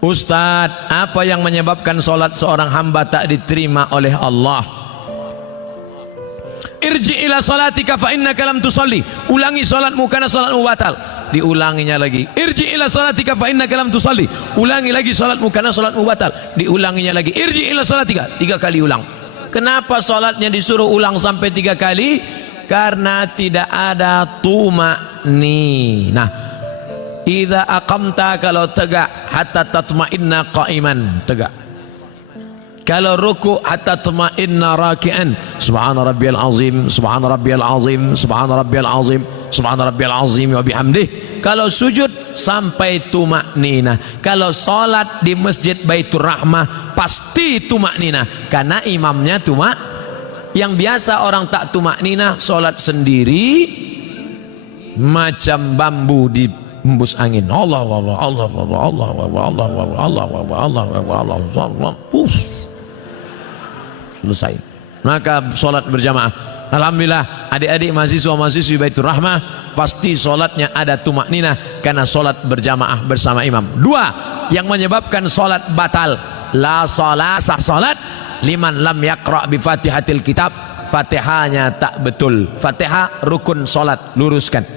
Ustadz, apa yang menyebabkan solat seorang hamba tak diterima oleh Allah? Irji ila salatika fa innaka lam tusalli. Ulangi solatmu karena solatmu batal. Diulanginya lagi. Irji ila salatika fa innaka lam tusalli. Ulangi lagi solatmu karena solatmu batal. Diulanginya lagi. Irji ila salatika. 3 kali ulang. Kenapa solatnya disuruh ulang sampai 3 kali? Karena tidak ada tuma'ninah. Idza aqamta, kalau tegak, hatta tatma'inna qa'iman, tegak. Kalau ruku, hatta tatma'inna raki'an. Subhana rabbiyal azim, subhana rabbiyal azim, subhana rabbiyal azim, subhana rabbiyal azim wa bihamdih. Kalau sujud sampai tuma'ninah. Kalau salat di Masjid Baitur Rahmah pasti tuma'ninah, karena imamnya yang biasa orang tak tuma'ninah, salat sendiri macam bambu di hembus angin. Allah Allah Allah Allah Allah Allah Allah Allah Allah. Selesai. Maka solat berjamaah. Alhamdulillah, adik-adik mahasiswa-mahasiswi Baitur Rahmah pasti solatnya ada tumakninah karena solat berjamaah bersama imam. 2 yang menyebabkan solat batal. La solat, sah solat liman lam yaqra bi fatihatil kitab. Fatihahnya tak betul. Fatihah rukun solat, luruskan.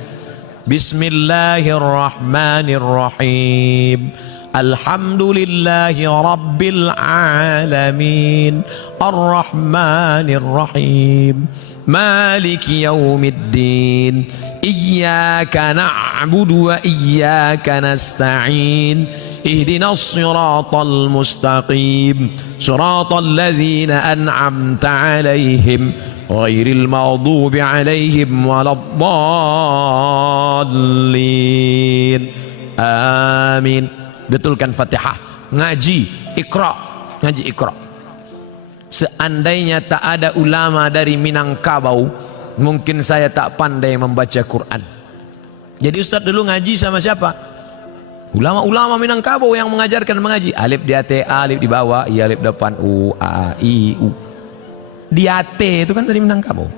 Bismillahirrahmanirrahim. Alhamdulillahi rabbil alamin. Arrahmanirrahim. Maliki yaumiddin. Iyyaka na'budu wa iyyaka nasta'in. Ihdinas siratal mustaqim. Siratal ladzina an'amta 'alaihim ghairil maghdubi 'alaihim waladdallin. Amin. Betulkan Fatihah. Ngaji Iqra, ngaji Iqra. Seandainya tak ada ulama dari Minangkabau, mungkin saya tak pandai membaca Quran. Jadi Ustadz dulu ngaji sama siapa? Ulama-ulama Minangkabau yang mengajarkan mengaji. Alif di atas, alif di bawah, i alif depan, u a i u. Di atas itu kan dari Minangkabau.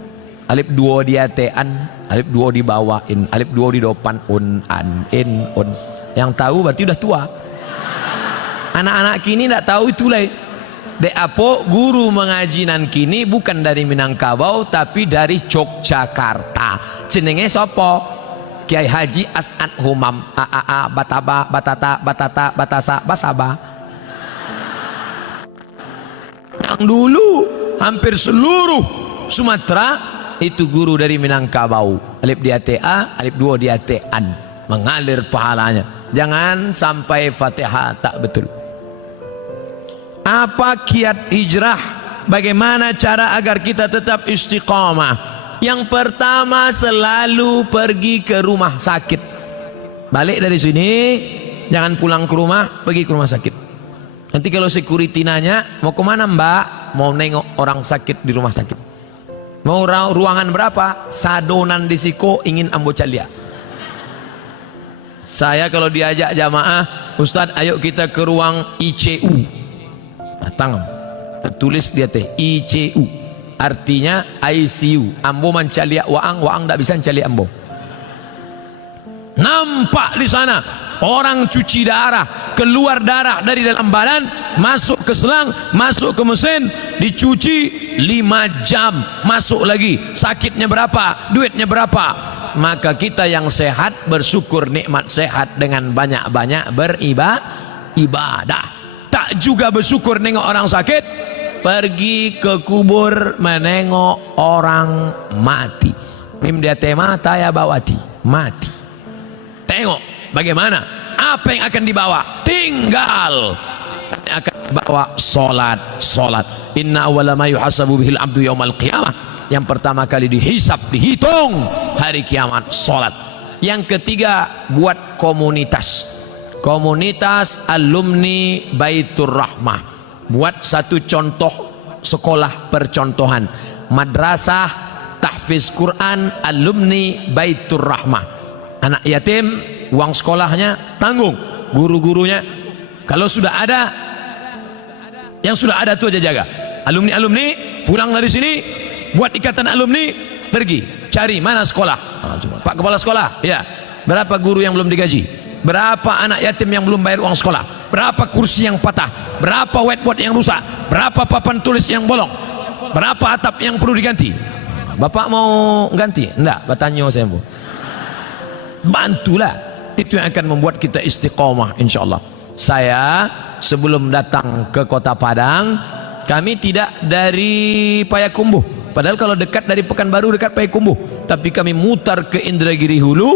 Alif 2 di atas an, alif 2 di bawah in, alif 2 di depan un an in un. Yang tahu berarti udah tua. Anak-anak kini tidak tahu itulah. De apo guru mengaji nan kini bukan dari Minangkabau tapi dari Yogyakarta. Jenenge sopo? Kiai Haji As'ad Humam. A bataba batata batata batasa basaba. Yang dulu hampir seluruh Sumatera itu guru dari Minangkabau. Alif di atas a, alif 2 di atas an. Mengalir pahalanya. Jangan sampai Fatihah tak betul. Apa kiat hijrah? Bagaimana cara agar kita tetap istiqamah? Yang pertama, selalu pergi ke rumah sakit. Balik dari sini, jangan pulang ke rumah, pergi ke rumah sakit. Nanti kalau security nanya, mau kemana mbak? Mau nengok orang sakit di rumah sakit. Mau ruangan berapa? Sadonan di Siko, ingin Ambocalia. Saya kalau diajak jamaah, Ustadz ayo kita ke ruang ICU. Datang, tulis dia teh ICU, artinya ICU. Ambo mencaliak waang tak bisa mencaliak ambo. Nampak di sana orang cuci darah, keluar darah dari dalam badan, masuk ke selang, masuk ke mesin, dicuci 5 jam, masuk lagi. Sakitnya berapa? Duitnya berapa? Maka kita yang sehat bersyukur nikmat sehat dengan banyak-banyak beribadah. Tak juga bersyukur nengok orang sakit, pergi ke kubur menengok orang mati. Mim dia mata ya bawati, mati. Tengok bagaimana, apa yang akan dibawa? Tinggal akan dibawa solat. Inna awwala ma yuhasabu bihil abdu yaumal qiyamah. Yang pertama kali dihisap, dihitung hari kiamat, solat. Yang ketiga, buat komunitas alumni Baitur Rahmah. Buat satu contoh sekolah percontohan, madrasah tahfiz Quran alumni Baitur Rahmah. Anak yatim uang sekolahnya tanggung, guru-gurunya kalau sudah ada, yang sudah ada itu aja jaga. Alumni pulang dari sini, buat ikatan alumni, pergi cari mana sekolah. Pak kepala sekolah, ya berapa guru yang belum digaji, berapa anak yatim yang belum bayar uang sekolah, berapa kursi yang patah, berapa whiteboard yang rusak, berapa papan tulis yang bolong, berapa atap yang perlu diganti. Bapak mau ganti? Enggak, bertanya saya bu. Bantulah, itu yang akan membuat kita istiqomah insyaallah. Saya sebelum datang ke Kota Padang, kami tidak dari Payakumbuh. Padahal kalau dekat dari Pekanbaru dekat Payakumbuh, tapi kami mutar ke Indragiri Hulu,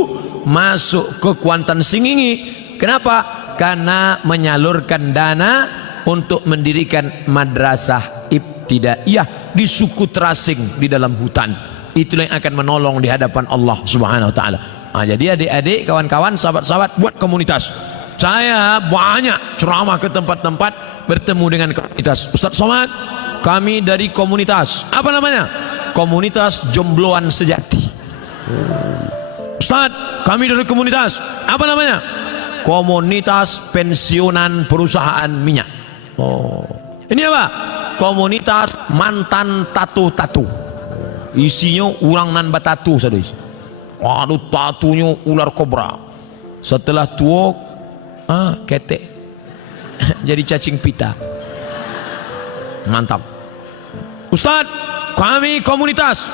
masuk ke Kuantan Singingi. Kenapa? Karena menyalurkan dana untuk mendirikan madrasah ibtidaiyah di suku terasing di dalam hutan. Itulah yang akan menolong di hadapan Allah Subhanahu wa taala. Nah, jadi adik-adik, kawan-kawan, sahabat-sahabat, buat komunitas. Saya banyak ceramah ke tempat-tempat, bertemu dengan komunitas. Ustaz Somad, kami dari komunitas apa namanya? Komunitas Jombloan Sejati. Ustaz, kami dari komunitas apa namanya? Komunitas Pensiunan Perusahaan Minyak. Oh, ini apa? Komunitas Mantan Tatu-Tatu. Isinya orang nan batatu sadis. Waduh, tatunya ular kobra. Setelah tua, ketek jadi cacing pita. Mantap. Ustaz, kami komunitas.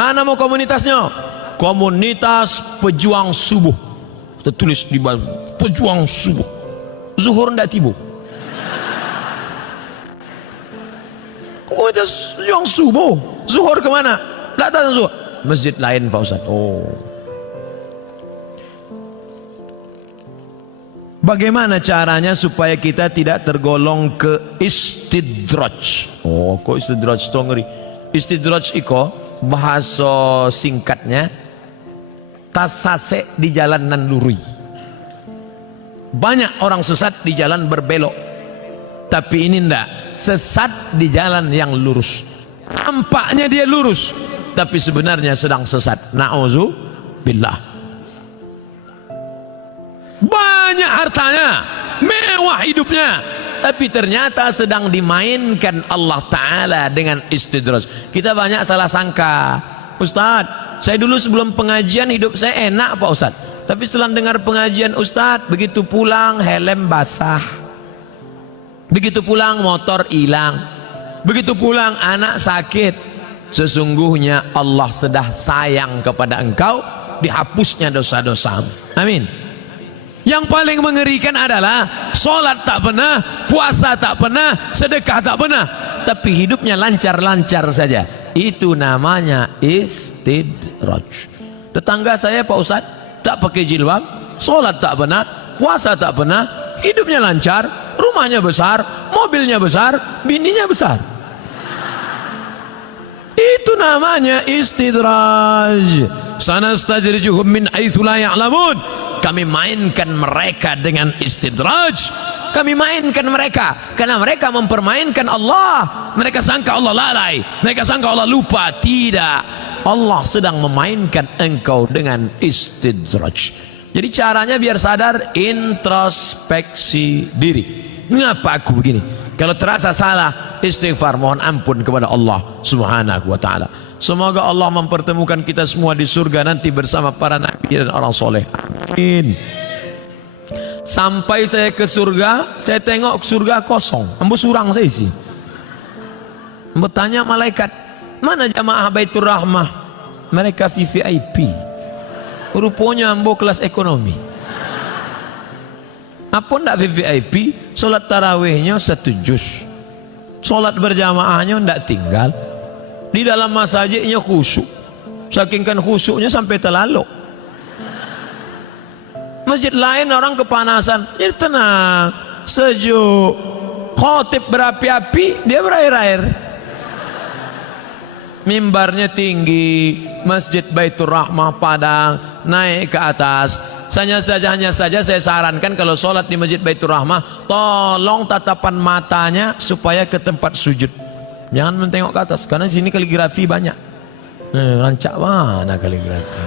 Nama komunitasnya Komunitas Pejuang Subuh. Tertulis di bawah, Pejuang Subuh. Zuhur ndak tiba. Komunitas Pejuang Subuh. Zuhur kemana? Datang zuhur. Masjid lain Pak Ustaz. Oh. Bagaimana caranya supaya kita tidak tergolong ke istidraj? Oh, kok istidraj itu ngeri. Istidraj iko bahasa singkatnya tasase di jalan nan luri. Banyak orang sesat di jalan berbelok, tapi ini ndak, sesat di jalan yang lurus. Nampaknya dia lurus, tapi sebenarnya sedang sesat. Na'udzubillah. Banyak hartanya, mewah hidupnya, tapi ternyata sedang dimainkan Allah Ta'ala dengan istidraj. Kita banyak salah sangka. Ustaz, saya dulu sebelum pengajian hidup saya enak Pak Ustaz, tapi setelah dengar pengajian Ustaz, begitu pulang helm basah, begitu pulang motor hilang, begitu pulang anak sakit. Sesungguhnya Allah sudah sayang kepada engkau, dihapusnya dosa-dosamu. Amin. Yang paling mengerikan adalah sholat tak pernah, puasa tak pernah, sedekah tak pernah, tapi hidupnya lancar-lancar saja. Itu namanya istidraj. Tetangga saya Pak Ustaz tak pakai jilbab, sholat tak pernah, puasa tak pernah, hidupnya lancar, rumahnya besar, mobilnya besar, bininya besar. Itu namanya istidraj. Sanastajrijuhum min haitsu la ya'lamun. Kami mainkan mereka dengan istidraj. Kami mainkan mereka karena mereka mempermainkan Allah. Mereka sangka Allah lalai, mereka sangka Allah lupa. Tidak, Allah sedang memainkan engkau dengan istidraj. Jadi caranya biar sadar, introspeksi diri. Ngapa aku begini? Kalau terasa salah, istighfar, mohon ampun kepada Allah Subhanahu wa taala. Semoga Allah mempertemukan kita semua di surga nanti bersama para nabi dan orang soleh. Amin. Sampai saya ke surga, saya tengok surga kosong, embus surang saya isi. Bertanya malaikat, mana jamaah Baitur Rahmah? Mereka VVIP. Rupanya ambo kelas ekonomi. Apa ndak VVIP? Solat tarawihnya 1 juz, solat berjamaahnya ndak tinggal. Di dalam masjidnya khusyuk, saking kan khusyuknya sampai terlalu. Masjid lain orang kepanasan, jadi tenang, sejuk. Khotib berapi-api, dia berair-air. Mimbarnya tinggi, Masjid Baitur Rahmah Padang, naik ke atas. Hanya saja saya sarankan kalau sholat di Masjid Baitur Rahmah, tolong tatapan matanya supaya ke tempat sujud. Jangan mentengok ke atas, karena di sini kaligrafi banyak. Rancak mana kaligrafi?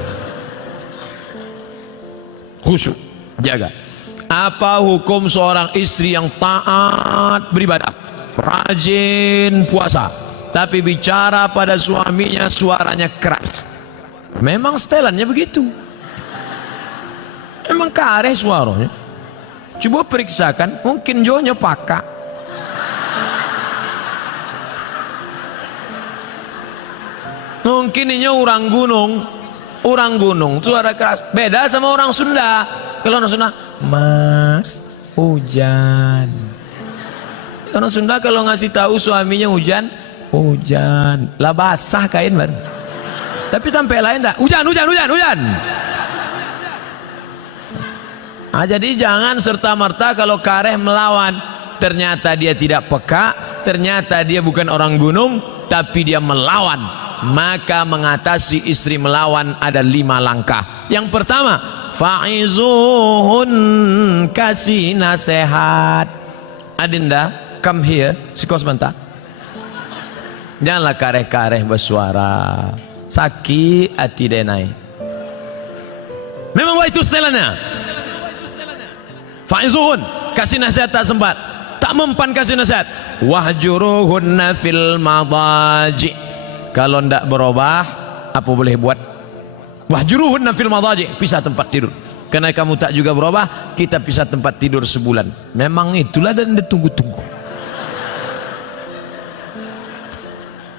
Khusyuk, jaga. Apa hukum seorang istri yang taat beribadah, rajin puasa, tapi bicara pada suaminya suaranya keras? Memang setelannya begitu. Memang kareh suaranya. Coba periksakan, mungkin jonya pakak. Mungkin ini orang gunung suara keras, beda sama orang Sunda. Kalau orang Sunda, Mas, hujan. Orang Sunda kalau ngasih tahu suaminya hujan lah basah kain baru. Tapi sampai lain dah, hujan. Jadi jangan serta-merta kalau kareh melawan, ternyata dia tidak peka, ternyata dia bukan orang gunung, tapi dia melawan. Maka mengatasi istri melawan ada 5 langkah. Yang pertama, fa'izuhun, kasih nasihat. Adinda, come here, sikos sebentar. Janganlah kareh-kareh bersuara, sakit hati denai. Memang itu setelannya. Fa'izuhun, kasih nasihat tak sempat, tak mempan kasih nasihat. Wahjuruhunna fil madaji. Kalau ndak berubah, apa boleh buat? Wahjuruhunna fil madaji, pisah tempat tidur. Karena kamu tak juga berubah, kita pisah tempat tidur sebulan. Memang itulah dan ditunggu-tunggu.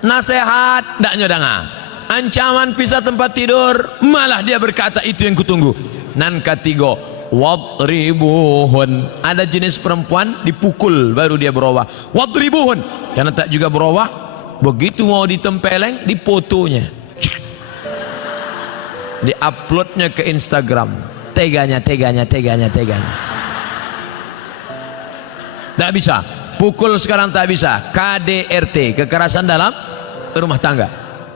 Nasihat ndak nyodanga. Ancaman pisah tempat tidur, malah dia berkata itu yang kutunggu. Nan ketiga, wadribuhun. Ada jenis perempuan dipukul baru dia berubah. Wadribuhun, karena tak juga berubah. Begitu mau ditempeleng, difotonya, diuploadnya ke Instagram. Teganya. Tak bisa. Pukul sekarang tak bisa. KDRT, kekerasan dalam rumah tangga.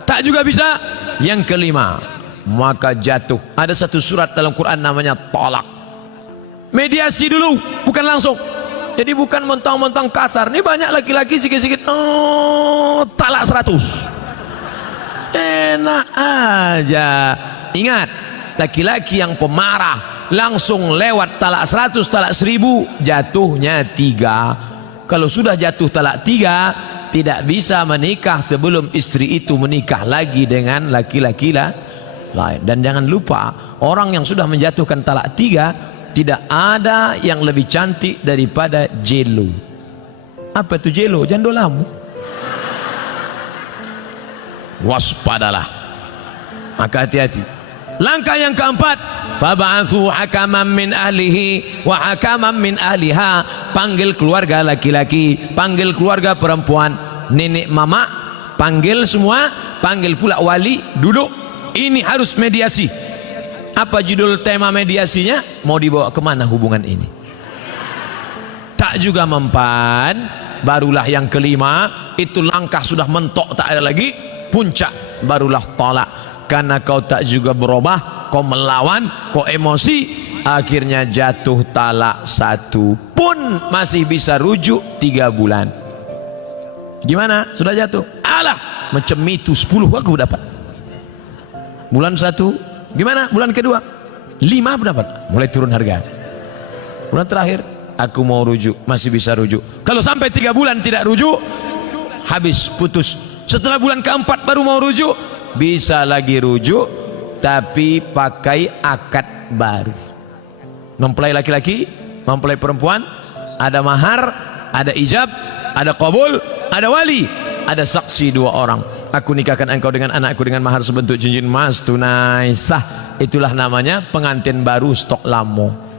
Tak juga bisa. Yang kelima, maka jatuh. Ada satu surat dalam Quran namanya tolak. Mediasi dulu, bukan langsung. Jadi bukan mentang-mentang kasar. Ini banyak laki-laki sikit-sikit, talak 100. Enak aja. Ingat, laki-laki yang pemarah langsung lewat talak 100, talak 1000, jatuhnya 3. Kalau sudah jatuh talak 3, tidak bisa menikah sebelum istri itu menikah lagi dengan laki-laki lain. Dan jangan lupa, orang yang sudah menjatuhkan talak 3, tidak ada yang lebih cantik daripada jelo. Apa itu jelo? Jandolamu. Waspadalah. Maka hati-hati. Langkah yang keempat, fab'atsu hakaman min ahlihi wa hakaman min ahliha. Panggil keluarga laki-laki, panggil keluarga perempuan, nenek mama, panggil semua, panggil pula wali, duduk. Ini harus mediasi. Apa judul tema mediasinya? Mau dibawa kemana hubungan ini? Tak juga mempan. Barulah yang kelima, itu langkah sudah mentok tak ada lagi. Puncak barulah tolak. Karena kau tak juga berubah, kau melawan, kau emosi, akhirnya jatuh talak 1 pun masih bisa rujuk 3 bulan. Gimana? Sudah jatuh? Alah, macam itu 10 aku dapat. Bulan 1 gimana? Bulan kedua 5 dapat, mulai turun harga. Bulan terakhir aku mau rujuk, masih bisa rujuk. Kalau sampai 3 bulan tidak rujuk, habis, putus. Setelah bulan keempat baru mau rujuk, bisa lagi rujuk, tapi pakai akad baru. Mempelai laki-laki, mempelai perempuan, ada mahar, ada ijab, ada qabul, ada wali, ada saksi 2 orang. Aku nikahkan engkau dengan anakku dengan mahar sebentuk cincin emas tunai sah. Itulah namanya pengantin baru stok lamo.